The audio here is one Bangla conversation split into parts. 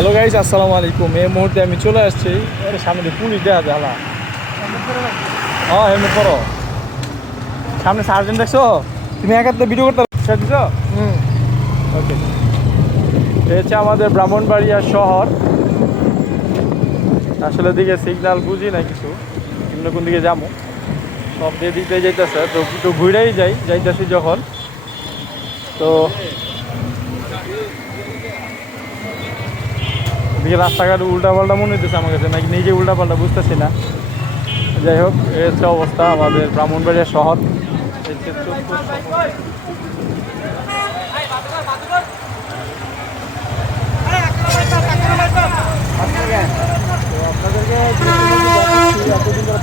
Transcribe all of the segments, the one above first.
হ্যালো গাইস আসসালামু আলাইকুম। এই মুহূর্তে আমি চলে আসছি। এর সামনে পুলিশ দেওয়া যায় হালা। হ্যাঁ হেলমেট পরো। সামনে সার্জেন্ট দেখছ? তুমি একাত্তে ভিডিও করতে দিছ? হুম। ওকে হচ্ছে আমাদের ব্রাহ্মণবাড়িয়া শহর। আসলে দিকে সিগনাল বুঝি না কিছু। অন্য কোন দিকে যাব? সব দিয়ে দিক দিয়ে যাইতেছে। তো একটু ঘুরেই যাই যাইতেছি যখন। তো দিকে রাস্তাঘাট উল্টা পাল্টা মনে হইতেছে আমার কাছে, নাকি নিজে উল্টা পাল্টা বুঝতেছি না। যাই হোক এই অবস্থা আমাদের ব্রাহ্মণবাড়িয়া শহর।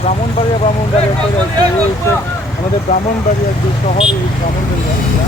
ব্রাহ্মণবাড়িয়া ব্রাহ্মণবাড়িয়া আমাদের ব্রাহ্মণবাড়িয়ার যে শহর, এই ব্রাহ্মণবাড়িয়া।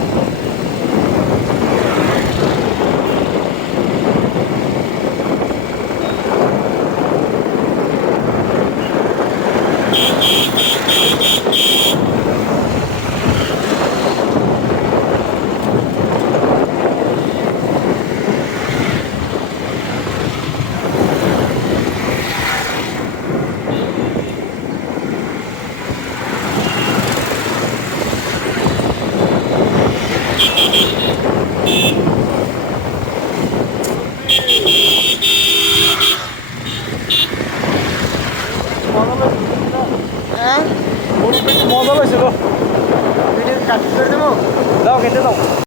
হ্যাঁ? মজা ভিডিও কাট করে দেবো? দাও কেটে দাও।